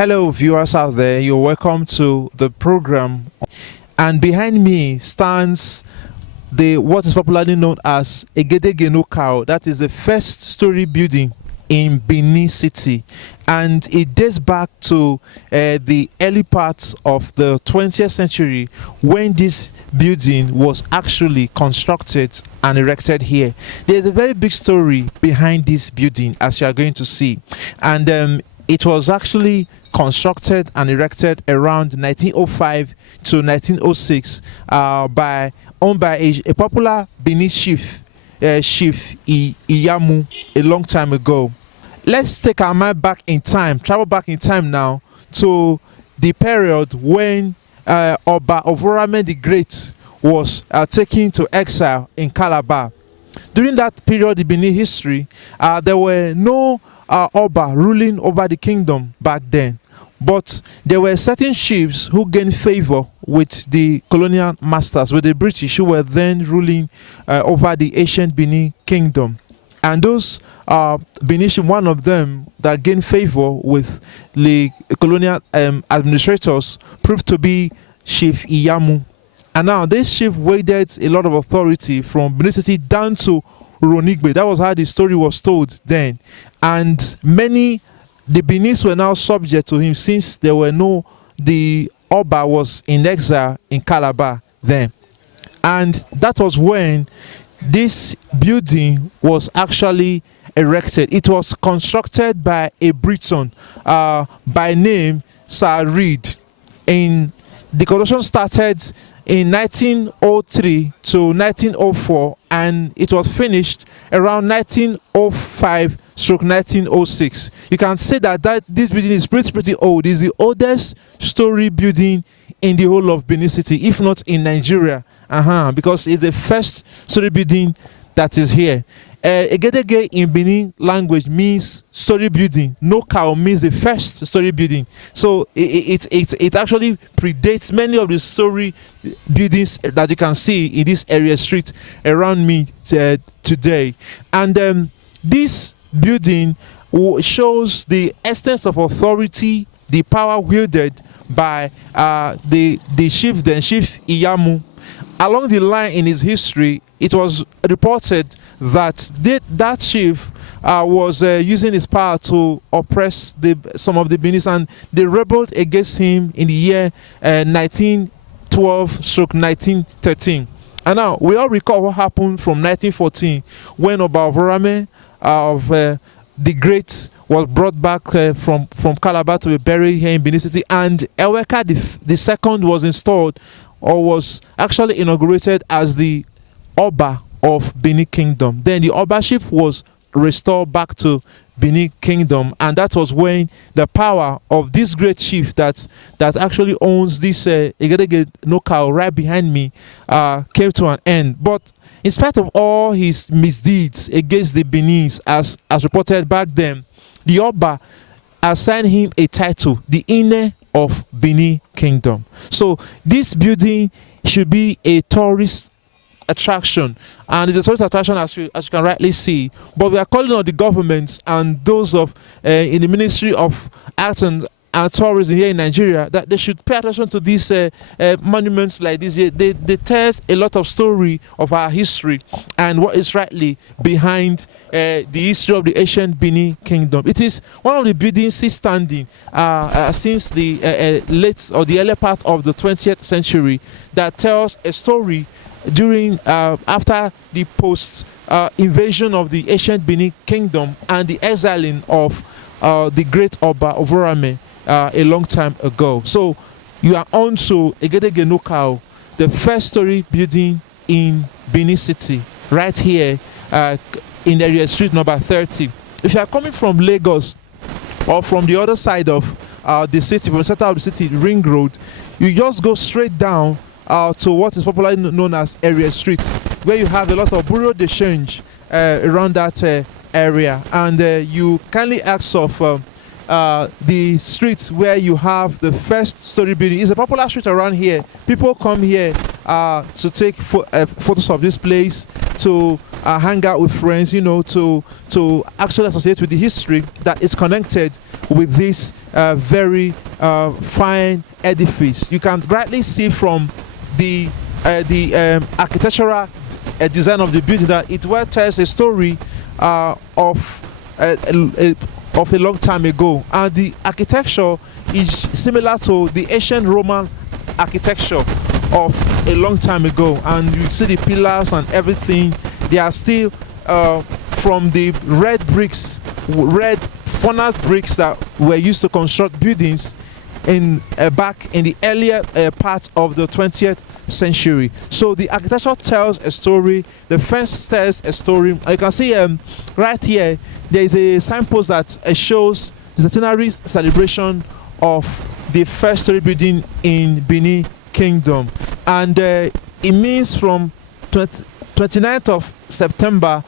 Hello, viewers out there. You're welcome to the program. And behind me stands the what is popularly known as Egedege N'okaro. That is the first story building in Benin City, and it dates back to the early parts of the 20th century when this building was actually constructed and erected here. There's a very big story behind this building, as you are going to see, and it was actually constructed and erected around 1905 to 1906 owned by a popular Benin chief, Chief Iyamu, a long time ago. Let's take our mind back in time, travel back in time now to the period when Oba Ovonramwen the Great was taken to exile in Calabar. During that period in Benin history, there were no Oba ruling over the kingdom back then, but there were certain chiefs who gained favor with the colonial masters, with the British, who were then ruling over the ancient Benin kingdom. And those Benin, one of them that gained favor with the colonial administrators proved to be Chief Iyamu. And now this chief wielded a lot of authority from Benin City down to Ronigbe. That was how the story was told then. And the Benis were now subject to him, since the Oba was in exile in Calabar then. And that was when this building was actually erected. It was constructed by a Briton by name Sir Reed. The construction started in 1903 to 1904, and it was finished around 1905-1906. You can say that this building is pretty old. It's the oldest story building in the whole of Benin City, if not in Nigeria, because it's the first story building that is here. Egedege in Benin language means story building. N'okaro means the first story building. So it actually predates many of the story buildings that you can see in this area street around me today. And this building shows the extent of authority, the power wielded by the chief Iyamu. Along the line in his history, it was reported that that chief was using his power to oppress some of the Benis, and they rebelled against him in the year 1912-1913. And now we all recall what happened from 1914 when Oba Ovonramwen of the Great was brought back from Calabar to be buried here in Benin City, and Eweka the second was installed, or was actually inaugurated as the Oba of Benin Kingdom. Then the Obaship was restored back to Benin Kingdom, and that was when the power of this great chief that actually owns this Egedege N'okaro right behind me came to an end. But in spite of all his misdeeds against the Benis, as reported back then, the Oba assigned him a title, the Ine of Benin Kingdom. So this building should be a tourist attraction, and it's a tourist attraction as you can rightly see. But we are calling on the governments and those of in the Ministry of Arts and Tourism here in Nigeria that they should pay attention to these monuments like this. They tell a lot of story of our history and what is rightly behind the history of the ancient Benin Kingdom. It is one of the buildings still standing since the late or the early part of the 20th century that tells a story during after the post invasion of the ancient Benin Kingdom and the exiling of the great Oba Ovonramwen a long time ago. So you are on to Egedege N'okaro, the first story building in Benin City, right here in area street number 30. If you are coming from Lagos or from the other side of the city, from the center of the city, Ring Road, you just go straight down to what is popularly known as Area Street, where you have a lot of bureau de change around that area, and you kindly ask of the streets where you have the first story building. It's a popular street around here. People come here to take photos of this place, to hang out with friends, to actually associate with the history that is connected with this very fine edifice. You can rightly see from the architectural design of the building that it well tells a story of a long time ago, and the architecture is similar to the ancient Roman architecture of a long time ago. And you see the pillars and everything, they are still from the red furnace bricks that were used to construct buildings in back in the earlier part of the 20th century. So the architecture tells a story, the fence tells a story. You can see right here there is a signpost that shows the centenary celebration of the first story building in Benin Kingdom, and it means from 29th of September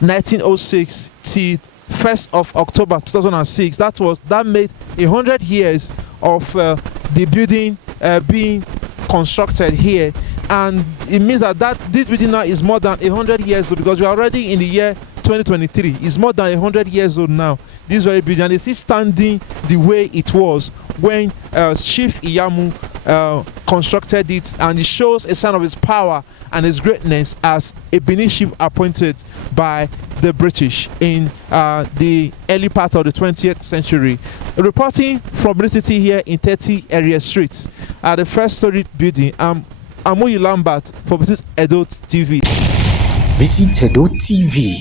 1906 till 1st of October 2006. That made 100 years of the building being constructed here, and it means that this building now is more than 100 years old, because we are already in the year 2023. It's more than 100 years old now, this very building, and it's still standing the way it was when Chief Iyamu constructed it, and it shows a sign of his power and his greatness as a Benin chief appointed by the British in the early part of the 20th century. Reporting from Benin City here in 30 Area Street at the first story building, I'm Amoyi Lambert for Visit Edo TV. Visit Edo TV.